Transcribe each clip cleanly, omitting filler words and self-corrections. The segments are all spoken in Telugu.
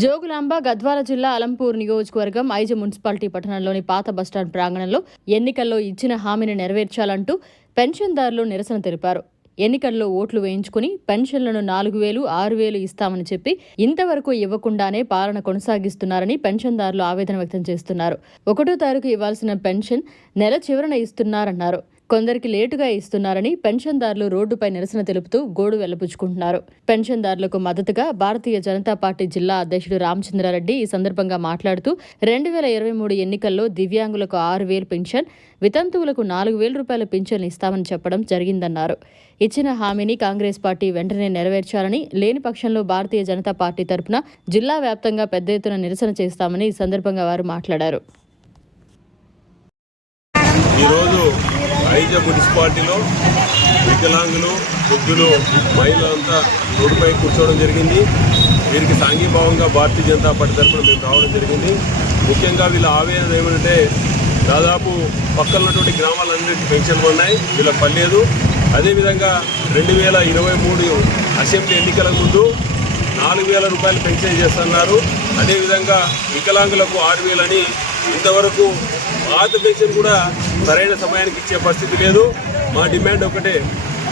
జోగులాంబ గద్వాల జిల్లా అలంపూర్ నియోజకవర్గం ఐజ మున్సిపాలిటీ పట్టణంలోని పాత బస్టాండ్ ప్రాంగణంలో ఎన్నికల్లో ఇచ్చిన హామీని నెరవేర్చాలంటూ పెన్షన్దారులు నిరసన తెలిపారు. ఎన్నికల్లో ఓట్లు వేయించుకుని పెన్షన్లను 4,000, 6,000 ఇస్తామని చెప్పి ఇంతవరకు ఇవ్వకుండానే పాలన కొనసాగిస్తున్నారని పెన్షన్దారులు ఆవేదన వ్యక్తం చేస్తున్నారు. 1వ తారీఖు ఇవ్వాల్సిన పెన్షన్ నెల చివరన ఇస్తున్నారన్నారు. కొందరికి లేటుగా ఇస్తున్నారని పెన్షన్దారులు రోడ్డుపై నిరసన తెలుపుతూ గోడు వెళ్లపుచ్చుకుంటున్నారు. పెన్షన్దారులకు మద్దతుగా భారతీయ జనతా పార్టీ జిల్లా అధ్యక్షుడు రామచంద్రారెడ్డి ఈ సందర్భంగా మాట్లాడుతూ 2023 ఎన్నికల్లో దివ్యాంగులకు 6,000 పెన్షన్, వితంతువులకు 4,000 రూపాయల పింఛన్ ఇస్తామని చెప్పడం జరిగిందన్నారు. ఇచ్చిన హామీని కాంగ్రెస్ పార్టీ వెంటనే నెరవేర్చాలని, లేని పక్షంలో భారతీయ జనతా పార్టీ తరఫున జిల్లా వ్యాప్తంగా పెద్ద ఎత్తున నిరసన చేస్తామని ఈ సందర్భంగా వారు మాట్లాడారు. ఈరోజు ఐజ మున్సిపాలిటీలో వికలాంగులు, వృద్ధులు, మహిళలంతా రోడ్డుపై కూర్చోవడం జరిగింది. వీరికి సాంఘీభావంగా భారతీయ జనతా పార్టీ తరఫున మేము రావడం జరిగింది. ముఖ్యంగా వీళ్ళ ఆవేదన ఏమంటే దాదాపు పక్కన ఉన్నటువంటి గ్రామాలన్నింటికి పెన్షన్లు ఉన్నాయి, వీళ్ళకి పర్లేదు. అదేవిధంగా 2023 అసెంబ్లీ ఎన్నికల ముందు 4,000 రూపాయలు పెన్షన్ చేస్తున్నారు. అదేవిధంగా వికలాంగులకు 6,000 అని ఇంతవరకు పాత పెన్షన్ కూడా సరైన సమయానికి ఇచ్చే పరిస్థితి లేదు. మా డిమాండ్ ఒకటే,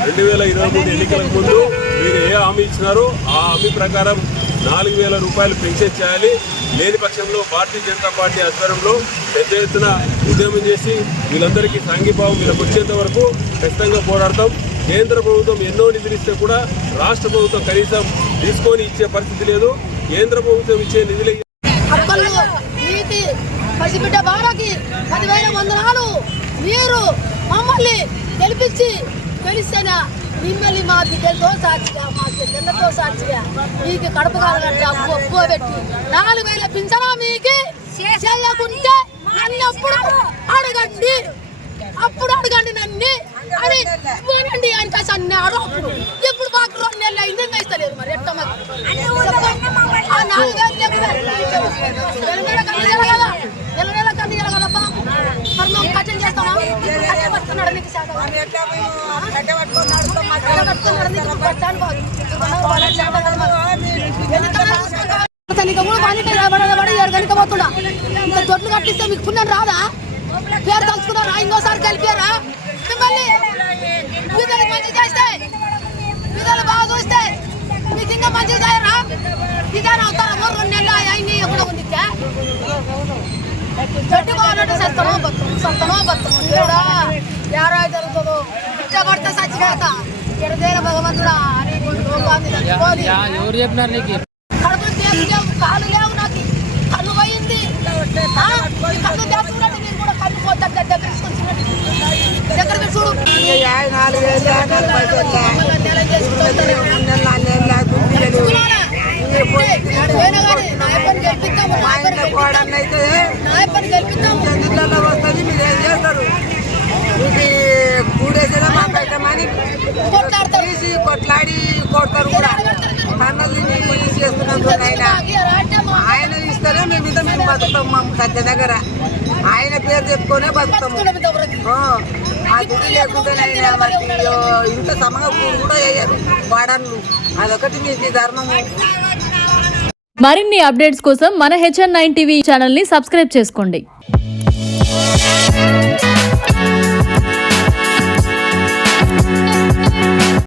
2023 ఎన్నికలకు ముందు మీరు ఏ హామీ ఇచ్చినారో ఆ హామీ ప్రకారం 4,000 రూపాయలు పెన్షన్ చేయాలి. లేని పక్షంలో భారతీయ జనతా పార్టీ ఆధ్వర్యంలో పెద్ద ఎత్తున ఉద్యమం చేసి వీళ్ళందరికీ సాంఘీభావం వీళ్ళకి వచ్చేంత వరకు ఖచ్చితంగా పోరాడతాం. కేంద్ర ప్రభుత్వం ఎన్నో నిధులు ఇస్తే కూడా రాష్ట్ర ప్రభుత్వం కనీసం తీసుకొని ఇచ్చే పరిస్థితి లేదు. కేంద్ర ప్రభుత్వం ఇచ్చే నిధులు పసిబిడ్డ బాబాకి 10,000 వందనాలు. మీరు మమ్మల్ని గెలిస్తేనా మిమ్మల్ని మా బిడ్డలతో సాక్షిగా, మా బిడ్డలతో సాక్షిగా మీకు కడుపు కాలగట్ట ఒప్పుకో పెట్టి 4,000 పింఛనా మీకు చేయకుంటే నన్ను అప్పుడు అడగండి నన్ను అని పోనండి. ఆయన కాసి అన్నాడు. అప్పుడు ఇప్పుడు మాకు 2 నెలలు అయింది, ఇంకా ఇస్తలేదు. మరి ఎట్ట మరి 4,000 నెల కన్నీ జరగదబ్బా. మరి మేము కట్టెలు చేస్తామా? కట్టె పట్టుకున్నాడు నీకు కనుకపోతున్నా. ఇంకా దొడ్లు కట్టిస్తే మీకు పుణ్యం రాదా? పేరు తలుచుకున్నారా? ఇంకోసారి కలిపారా? మిమ్మల్ని విధులు మంచి చేస్తే, విధులు బాగా చూస్తే మీకు ఇంకా మంచి చేయరా? ఇదే అవుతారమ్మో. 2 నెలలు అయింది, ఎక్కడ ఉంది పెట్టుకోవాలంటే సత్తనో బతును ఏడా యారా జరుగుతుందో ఇష్టపడితే సచ్చిపోతా. ఎడదేర భగవంతుడా అని ఎవరు చెప్పినారు నీకు? కడుపు లేవు, కాలు లేవు, నాకు కన్ను పోయింది. కన్ను చేసుకున్నట్టు మీరు కూడా కన్ను పోతా దగ్గర చూడు. ఎన్నికల్లో వస్తుంది, మీరు ఏం చేస్తారు? మీకు కూడేసేదా మా పెట్టమని తీసి కొట్లాడి కొడతారు కూడా. కన్నులు తీసి చేస్తున్నారు. ఆయన ఇస్తేనే మేము ఇంత మేము బతుకుతాం. మాకు సత్య దగ్గర ఆయన పేరు చెప్పుకొనే బతుకుతాము. ఆ దుడ్డు లేకుంటేనైనా మరి ఇంత సమగా కూడు కూడా వేయరు వాడన్లు. అదొకటి మీకు ధర్మము. మరిన్ని అప్డేట్స్ కోసం మన HN9 టీవీ ఛానల్ ని సబ్స్క్రైబ్ చేసుకోండి.